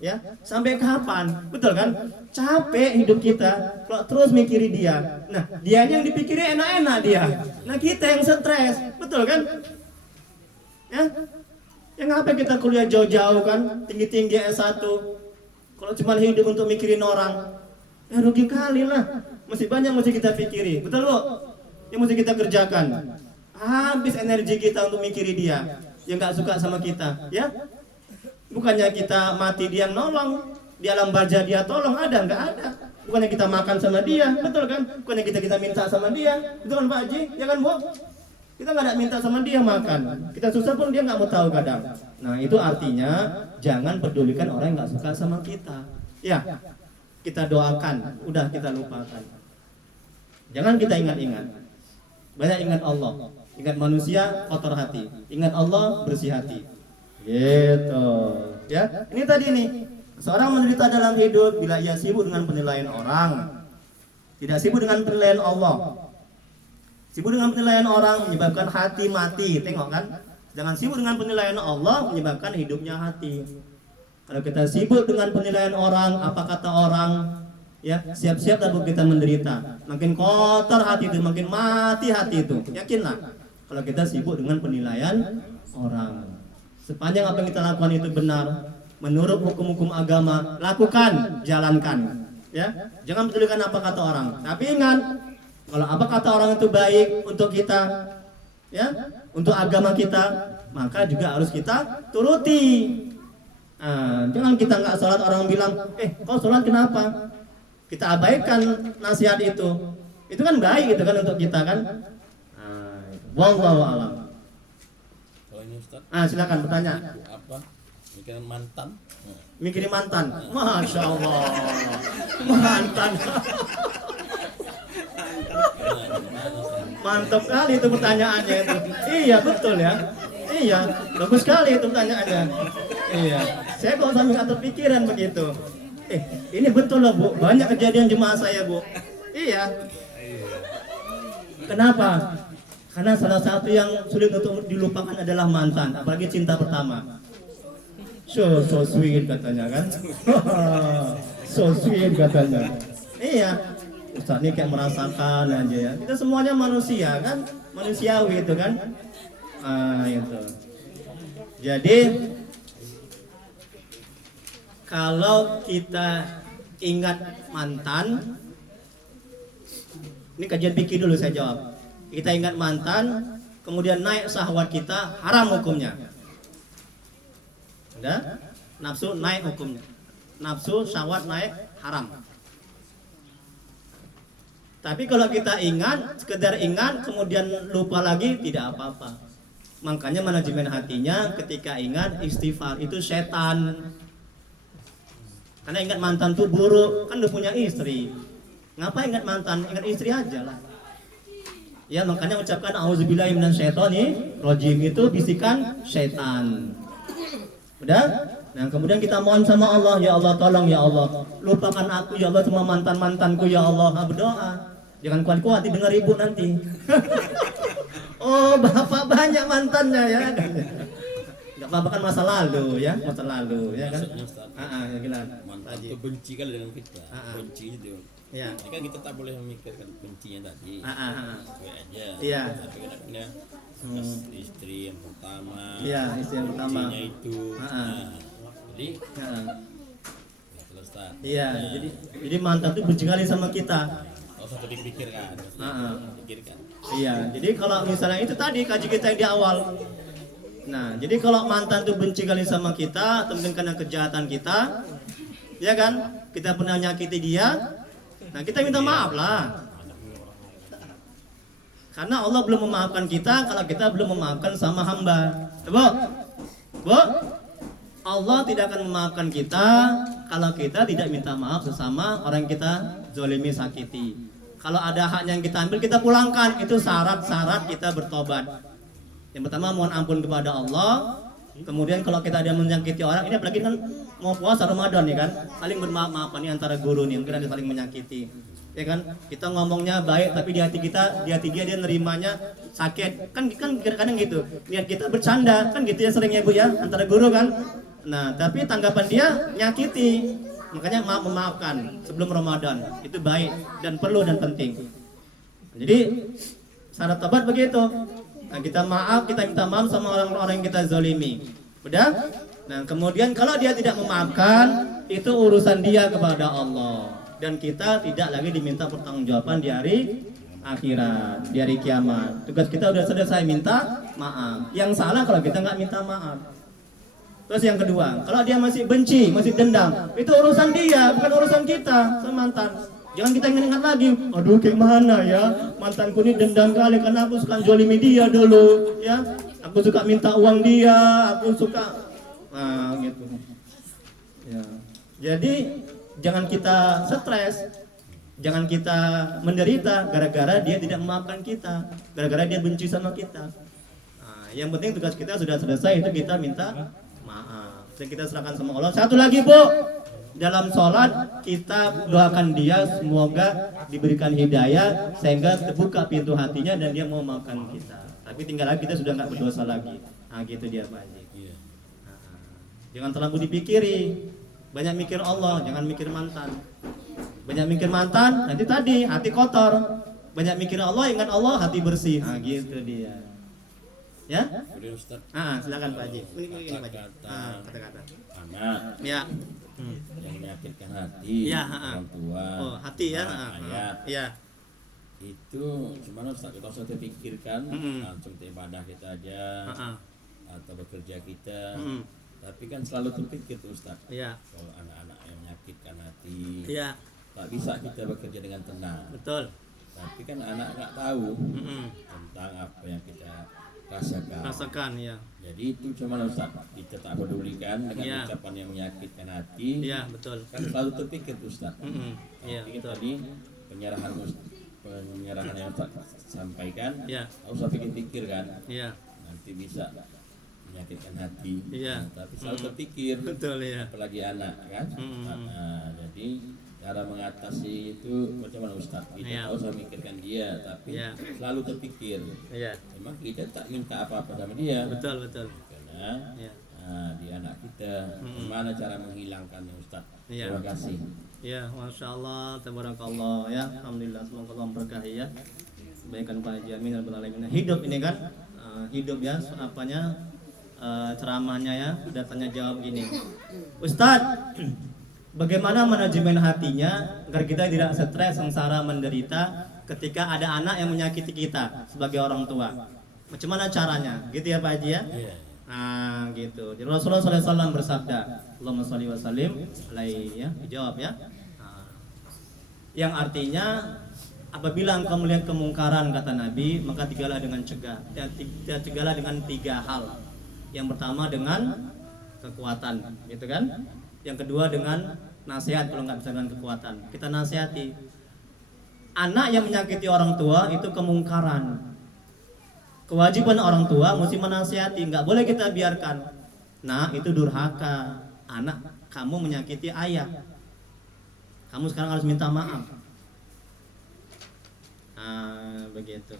Ya, sampai kapan? Betul kan? Capek hidup kita kalau terus mikiri dia. Nah, dia yang dipikiri enak-enak dia. Nah, kita yang stres. Betul kan? Ya. Yang ngapain kita kuliah jauh-jauh kan? Tinggi-tinggi S1. Kalau cuma hidup untuk mikirin orang, ya rugi kali lah. Masih banyak mesti kita pikiri. Betul, Bu? Yang mesti kita kerjakan. Habis energi kita untuk mikiri dia yang nggak suka sama kita, ya. Bukannya kita mati dia nolong, di alam barzah dia tolong, ada nggak ada. Bukannya kita makan sama dia, betul kan? Bukannya kita minta sama dia, betul kan Pak Haji? Ya kan Bu? Kita nggak ada minta sama dia makan, kita susah pun dia nggak mau tahu kadang. Nah itu artinya jangan pedulikan orang yang nggak suka sama kita. Ya, kita doakan, udah kita lupakan. Jangan kita ingat-ingat. Banyak ingat Allah, ingat manusia kotor hati, ingat Allah bersih hati. Gitu. Ya, ini tadi nih. Seorang menderita dalam hidup bila ia sibuk dengan penilaian orang, tidak sibuk dengan penilaian Allah. Sibuk dengan penilaian orang menyebabkan hati mati, tengok kan? Jangan sibuk dengan penilaian Allah menyebabkan hidupnya hati. Kalau kita sibuk dengan penilaian orang, apa kata orang, ya siap-siap lah kita menderita. Makin kotor hati itu, makin mati hati itu. Yakinlah. Kalau kita sibuk dengan penilaian orang. Sepanjang apa yang kita lakukan itu benar, menurut hukum-hukum agama, lakukan, jalankan. Ya, jangan pedulikan apa kata orang. Tapi ingat, kalau apa kata orang itu baik untuk kita, ya, untuk agama kita, maka juga harus kita turuti. Jangan kita nggak sholat orang bilang, kau sholat kenapa? Kita abaikan nasihat itu. Itu kan baik itu kan untuk kita kan. Wallahu a'lam. Silakan bertanya. Apa? Mikirin mantan? Mikirin mantan. Masya Allah. Mantan. Mantap kali itu pertanyaannya itu. Iya betul ya. Iya, bagus sekali itu pertanyaannya. Iya. Saya kok sampai nggak terpikiran begitu. Ini betul loh Bu. Banyak kejadian jemaah saya Bu. Iya. Kenapa? Karena salah satu yang sulit untuk dilupakan adalah mantan, apalagi cinta pertama. So sweet katanya kan. So sweet katanya. Iya. Ustaz ini kayak merasakan aja ya. Kita semuanya manusia kan, manusiawi itu kan. Itu. Jadi kalau kita ingat mantan, ini kajian pikir dulu saya jawab. Kita ingat mantan, kemudian naik syahwat kita, haram hukumnya. Udah? Nafsu naik hukumnya. Nafsu syahwat naik, haram. Tapi kalau kita ingat, sekedar ingat, kemudian lupa lagi, tidak apa-apa. Makanya manajemen hatinya ketika ingat istighfar, itu setan. Karena ingat mantan itu buruk, kan udah punya istri. Ngapa ingat mantan? Ingat istri aja lah. Ya makanya ucapkan auzubillahi minasyaitonir rajim, itu bisikan setan. Udah? Nah kemudian kita mohon sama Allah, ya Allah tolong ya Allah, lupakan aku ya Allah semua mantanku ya Allah. Berdoa. Jangan kuat-kuat dengar ibu nanti. Oh bapak banyak mantannya ya. Enggak apa-apa kan masa lalu ya, masa lalu ya kan. Ya gila. Mantan itu benci kali dengan kita. Benci itu. Ya. Ini kan kita tak boleh memikirkan bencinya tadi. Sesuai aja. Iya. Tapi kadang-kadang istri yang pertama. Iya, istri yang pertama. Bencinya itu. Jadi selesai. Iya, jadi mantan itu benci kali sama kita. Satu dipikirkan. Dipikirkan. Iya, jadi kalau misalnya itu tadi kaji kita yang di awal. Nah, jadi kalau mantan itu benci kali sama kita, atau mungkin karena kejahatan kita, ya kan? Kita pernah nyakiti dia. Nah kita minta maaf lah. Karena Allah belum memaafkan kita kalau kita belum memaafkan sama hamba. Bu, Allah tidak akan memaafkan kita kalau kita tidak minta maaf sesama orang kita zolimi, sakiti. Kalau ada haknya yang kita ambil, kita pulangkan. Itu syarat-syarat kita bertobat. Yang pertama mohon ampun kepada Allah. Kemudian kalau kita ada menyakiti orang, ini apalagi kan mau puasa Ramadan ya kan, saling bermaaf-maafan nih antara guru nih, mungkin ada saling menyakiti, ya kan? Kita ngomongnya baik, tapi di hati kita, di hati dia nerimanya sakit, kan kadang gitu. Niat kita bercanda, kan gitu ya seringnya Bu ya, antara guru kan. Nah, tapi tanggapan dia nyakiti. Makanya memaafkan sebelum Ramadan itu baik dan perlu dan penting. Jadi syarat tobat begitu. Nah, kita minta maaf sama orang-orang yang kita zolimi. Udah? Nah, kemudian kalau dia tidak memaafkan, itu urusan dia kepada Allah. Dan kita tidak lagi diminta pertanggungjawaban di hari akhirat, di hari kiamat. Tugas kita udah selesai, minta maaf. Yang salah kalau kita nggak minta maaf. Terus yang kedua, kalau dia masih benci, masih dendam, itu urusan dia, bukan urusan kita sama mantan. Jangan kita ingat lagi, aduh kayak mana ya, mantanku ini dendam kali karena aku suka jolimi dia dulu, ya. Aku suka minta uang dia, aku suka, nah gitu. Ya. Jadi jangan kita stres, jangan kita menderita gara-gara dia tidak memaafkan kita, gara-gara dia benci sama kita. Nah, yang penting tugas kita sudah selesai, itu kita minta maaf. Dan kita serahkan sama Allah. Satu lagi Bu, dalam sholat kita doakan dia semoga diberikan hidayah sehingga terbuka pintu hatinya dan dia mau maafkan kita. Tapi tinggal lagi kita sudah nggak berdosa lagi. Nah gitu dia Pak Haji. Jangan terlalu dipikiri. Banyak mikir Allah, jangan mikir mantan. Banyak mikir mantan, nanti tadi hati kotor. Banyak mikir Allah, ingat Allah, hati bersih. Nah gitu dia. Ya? Boleh Ustaz. Silakan Pak Haji. Ini Pak Haji. Kata-kata. Anak Ya. yang menyakitkan hati Ya, orang tua. Oh, hati ya. Ayat. Ya. Itu gimana Ustaz, kita usah terpikirkan, langsung ke ibadah kita aja atau bekerja kita. Tapi kan selalu terpikir tuh Ustaz. Ya. Kalau anak-anak yang menyakitkan hati, Ya. tak bisa kita bekerja dengan tenang. Betul. Tapi kan anak nggak tahu tentang apa yang kita rasakan. Ya. Jadi itu cuma Ustaz, kita tak pedulikan dengan Ya. ucapan yang menyakitkan hati. Ya, betul. Kan selalu terpikir tuh Ustaz. Iya, Tapi betul. tadi penyerahan yang Ustaz sampaikan, Ya. tak usah pikir-pikir kan, Iya. nanti bisa menyakitkan hati. Iya. Nah, tapi selalu terpikir, Betul ya. apalagi anak kan. Nah, jadi cara mengatasi itu macam mana Ustaz? Kita Iya. tak usah mikirkan dia, tapi Iya. selalu terpikir. Iya. Memang kita tak minta apa-apa sama dia. Betul, betul. Karena Iya. di anak kita, gimana cara menghilangkannya Ustaz? Iya. Terima kasih. Ya, Masya Allah, tabarakallah ya. Alhamdulillah, semoga Allah memberkahi ya. Kebaikan Pak Haji, amin ya rabbal alamin. Hidup ini kan, hidup ya, ceramahnya ya, udah tanya jawab gini. Ustadz, bagaimana manajemen hatinya agar kita tidak stres, sengsara, menderita ketika ada anak yang menyakiti kita sebagai orang tua? Macam mana caranya? Gitu ya Pak Haji ya? Iya. Nah gitu. Jadi Rasulullah SAW bersabda, Allahumma sholli wa sallim alaihi, ya, dijawab ya. Nah, yang artinya apabila engkau melihat kemungkaran kata Nabi, maka cegahlah dengan cegahlah dengan 3 hal. Yang pertama dengan kekuatan, gitu kan? Yang kedua dengan nasihat, kalau nggak bisa dengan kekuatan, kita nasihati. Anak yang menyakiti orang tua itu kemungkaran. Kewajiban orang tua mesti menasihati, nggak boleh kita biarkan. Nah, itu durhaka. Anak kamu menyakiti ayah, kamu sekarang harus minta maaf. Nah, begitu.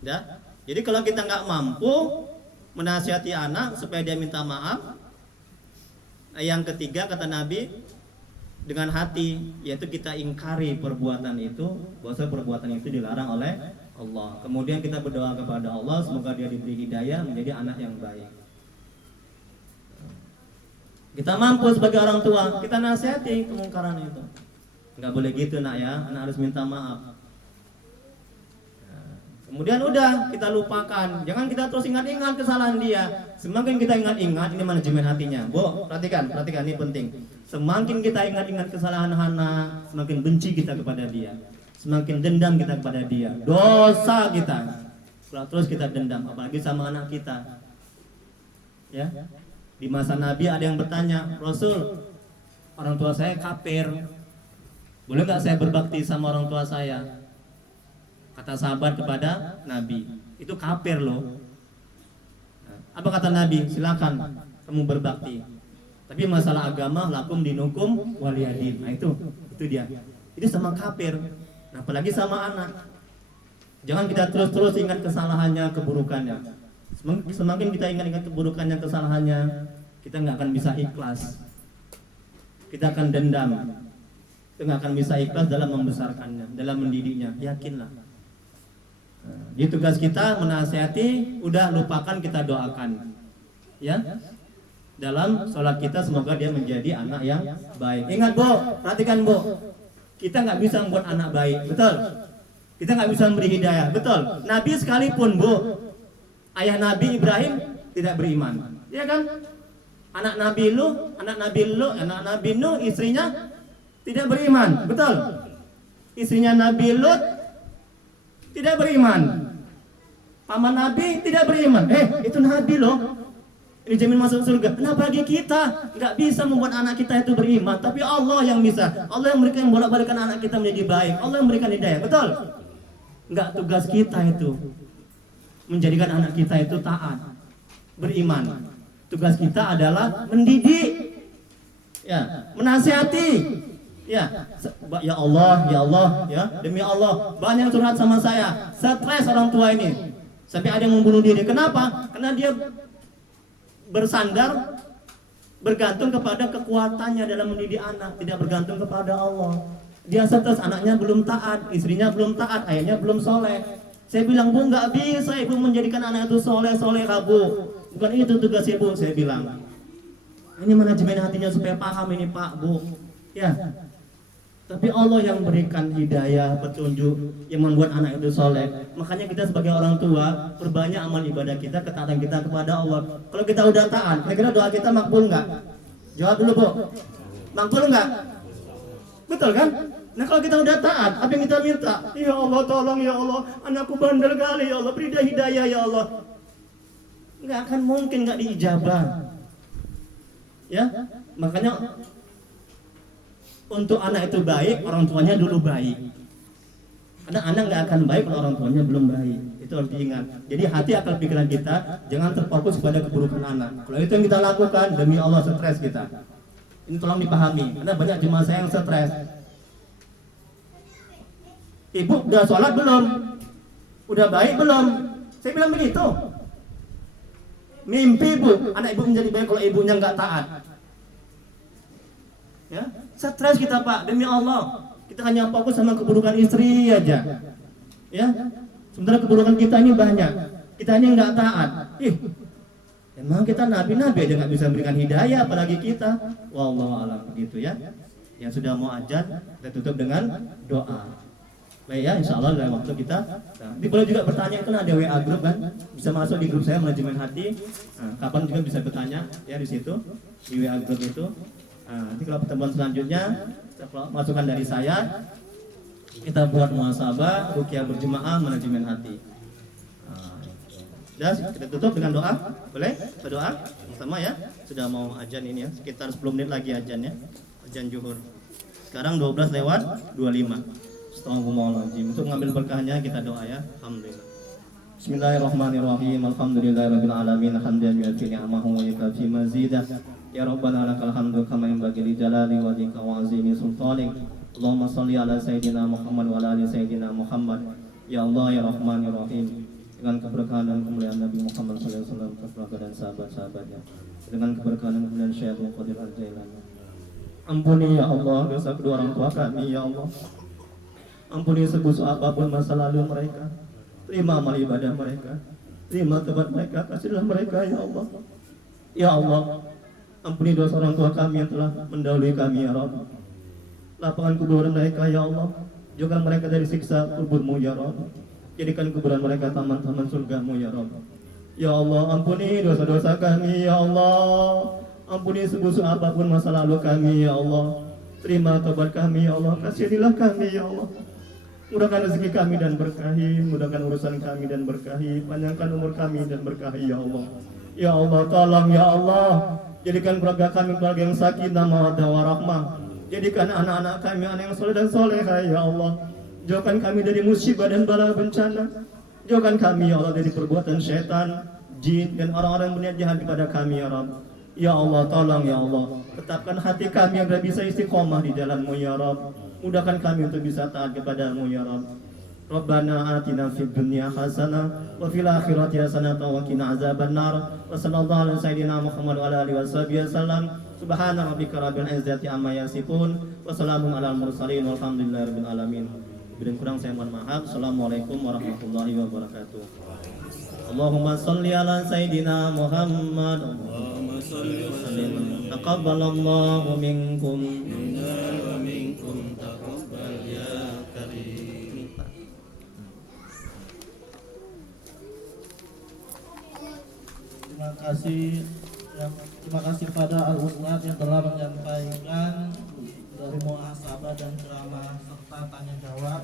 Ya. Jadi kalau kita nggak mampu menasihati anak supaya dia minta maaf, yang ketiga kata Nabi, dengan hati, yaitu kita ingkari perbuatan itu, bahwa perbuatan itu dilarang oleh Allah. Kemudian kita berdoa kepada Allah semoga dia diberi hidayah menjadi anak yang baik. Kita mampu sebagai orang tua, kita nasihati kemungkaran itu. Nggak boleh gitu nak ya, anak harus minta maaf. Kemudian udah kita lupakan, jangan kita terus ingat-ingat kesalahan dia. Semakin kita ingat-ingat, ini manajemen hatinya. Bu, perhatikan ini penting. Semakin kita ingat-ingat kesalahan anak, semakin benci kita kepada dia, semakin dendam kita kepada dia, dosa kita. Kalau terus kita dendam, apalagi sama anak kita. Ya, di masa Nabi ada yang bertanya, Rasul, orang tua saya kafir, boleh nggak saya berbakti sama orang tua saya? Kata sahabat kepada Nabi, itu kafir loh. Apa kata Nabi? Silakan kamu berbakti. Tapi masalah agama, lakum dinukum waliyadin. Nah itu dia. Itu sama kafir. Nah, apalagi sama anak. Jangan kita terus-terus ingat kesalahannya, keburukannya. Semakin kita ingat-ingat keburukannya, kesalahannya, kita nggak akan bisa ikhlas, kita akan dendam, kita nggak akan bisa ikhlas dalam membesarkannya, dalam mendidiknya. Yakinlah. Di tugas kita menasihati, udah lupakan, kita doakan, ya. Dalam sholat kita semoga dia menjadi anak yang baik. Ingat Bu, perhatikan Bu, kita nggak bisa membuat anak baik, betul? Kita nggak bisa memberi hidayah, betul? Nabi sekalipun Bu, ayah Nabi Ibrahim tidak beriman, ya kan? Anak Nabi Nuh, istrinya tidak beriman, betul? Istrinya Nabi Lut tidak beriman, paman Nabi tidak beriman. Itu Nabi loh, ini jamin masuk surga. Kenapa lagi kita nggak bisa membuat anak kita itu beriman? Tapi Allah yang bisa, Allah yang memberikan, bolak-balikan anak kita menjadi baik, Allah yang memberikan hidayah, betul? Nggak tugas kita itu menjadikan anak kita itu taat, beriman. Tugas kita adalah mendidik, ya, menasihati, ya Allah, ya, demi Allah, banyak yang curhat sama saya, stres orang tua ini, sampai ada yang membunuh diri. Kenapa? Karena dia bersandar, bergantung kepada kekuatannya dalam mendidik anak, tidak bergantung kepada Allah. Dia stres, anaknya belum taat, istrinya belum taat, ayahnya belum soleh. Saya bilang, Bu, nggak bisa ibu menjadikan anak itu soleh, Bu. Bukan itu tugas ibu, saya bilang. Ini manajemen hatinya supaya paham ini Pak, Bu. Ya. Tapi Allah yang berikan hidayah, petunjuk, yang membuat anak itu soleh. Makanya kita sebagai orang tua, perbanyak amal ibadah kita, ketaatan kita kepada Allah. Kalau kita udah taat, kira-kira doa kita makbul nggak? Jawab dulu Bu. Makbul nggak? Betul kan? Nah kalau kita udah taat, apa yang kita minta? Ya Allah tolong ya Allah, anakku bandel kali ya Allah, beri dia hidayah ya Allah. Nggak akan mungkin nggak diijabah. Ya, makanya untuk anak itu baik, orang tuanya dulu baik. Karena anak nggak akan baik kalau orang tuanya belum baik. Itu harus diingat. Jadi hati akal pikiran kita jangan terfokus pada keburukan anak. Kalau itu yang kita lakukan, demi Allah stres kita. Ini tolong dipahami. Karena banyak jemaah saya yang stres. Ibu udah sholat belum? Udah baik belum? Saya bilang begitu. Mimpi Bu, anak ibu menjadi baik kalau ibunya nggak taat. Ya, stres kita Pak, demi Allah. Kita hanya fokus sama keburukan istri aja. Ya, sementara keburukan kita ini banyak. Kita ini nggak taat. Emang kita nabi-nabi aja nggak bisa memberikan hidayah, apalagi kita. Wallahu a'lam, begitu ya. Yang sudah mau azan, kita tutup dengan doa. Baik ya, insya Allah dalam waktu kita. Nanti boleh juga bertanya, itu ada WA grup kan, bisa masuk di grup saya manajemen hati. Kapan juga bisa bertanya ya di situ di WA grup itu. Nanti kalau pertemuan selanjutnya, masukan dari saya, kita buat muhasabah, ruqyah berjemaah manajemen hati. Kita tutup dengan doa, boleh? Berdoa sama ya. Sudah mau azan ini ya, sekitar 10 menit lagi azan ya, azan zuhur. Sekarang 12:25. Astagfirullahaladzim. Untuk mengambil berkahnya kita doa ya. Alhamdulillah. Bismillahirrahmanirrahim. Alhamdulillahirabbil alamin. Hamdan yu'ti ni'amahu wa yukafi mazidah. Ya Rabbana lakal hamdu kama yanbaghi li jalali wajhika wa 'azimi sultanik. Allahumma shalli ala sayyidina Muhammad wa ala ali sayyidina Muhammad. Ya Allah ya Rahman ya Rahim. Dengan keberkahan dan kemuliaan Nabi Muhammad sallallahu alaihi wasallam, keluarga dan sahabat-sahabatnya. Dengan keberkahan dan kemuliaan Syekh Abdul Qadir Al-Jailani. Ampuni ya Allah dosa kedua orang tua kami ya Allah. Ampuni sebusuk apapun masa lalu mereka. Terima amal ibadah mereka. Terima tobat mereka. Kasihlah mereka ya Allah. Ya Allah, ampuni dosa orang tua kami yang telah mendahului kami ya Rabb. Lapangkan kuburan mereka ya Allah. Jauhkan mereka dari siksa kubur-Mu ya Rabb. Jadikan kuburan mereka taman-taman surga-Mu ya Rabb. Ya Allah, ampuni dosa-dosa kami ya Allah. Ampuni sebusuk apapun masa lalu kami ya Allah. Terima tobat kami ya Allah. Kasihanilah kami ya Allah. Mudahkan rezeki kami dan berkahi, mudahkan urusan kami dan berkahi, panjangkan umur kami dan berkahi ya Allah. Ya Allah, tolong ya Allah, jadikan keluarga kami keluarga yang sakinah mawaddah warahmah. Jadikan anak-anak kami anak yang soleh dan solehah ya Allah. Jauhkan kami dari musibah dan bala bencana. Jauhkan kami ya Allah dari perbuatan syaitan, jin dan orang-orang yang berniat jahat kepada kami ya Rabb. Ya Allah, tolong ya Allah, tetapkan hati kami agar bisa istiqomah di jalan-Mu ya Rabb. Mudahkan kami untuk bisa taat kepada-Mu ya Rabb. Rabbana atina fid dunya hasanah wa fil akhirati hasanah wa qina azabannar. Wa sallallahu ala sayyidina Muhammad wa ala alihi wasallam. Subhana rabbika rabbil izzati amma yasifun wa salamun alal mursalin walhamdulillahi rabbil alamin. Bila kurang saya mohon maaf. Assalamualaikum warahmatullahi wabarakatuh. Allahumma sholli ala sayyidina Muhammad. Allahumma sholli wa sallim. Taqabbalallahu minkum wa minkum taqabbal ya karim. Terima kasih pada Al Ustadz yang telah menyampaikan dari muhasabah dan ceramah serta tanya jawab.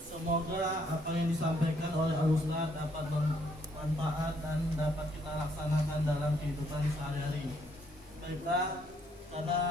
Semoga apa yang disampaikan oleh Al Ustadz dapat bermanfaat dan dapat kita laksanakan dalam kehidupan sehari-hari. Baiklah, karena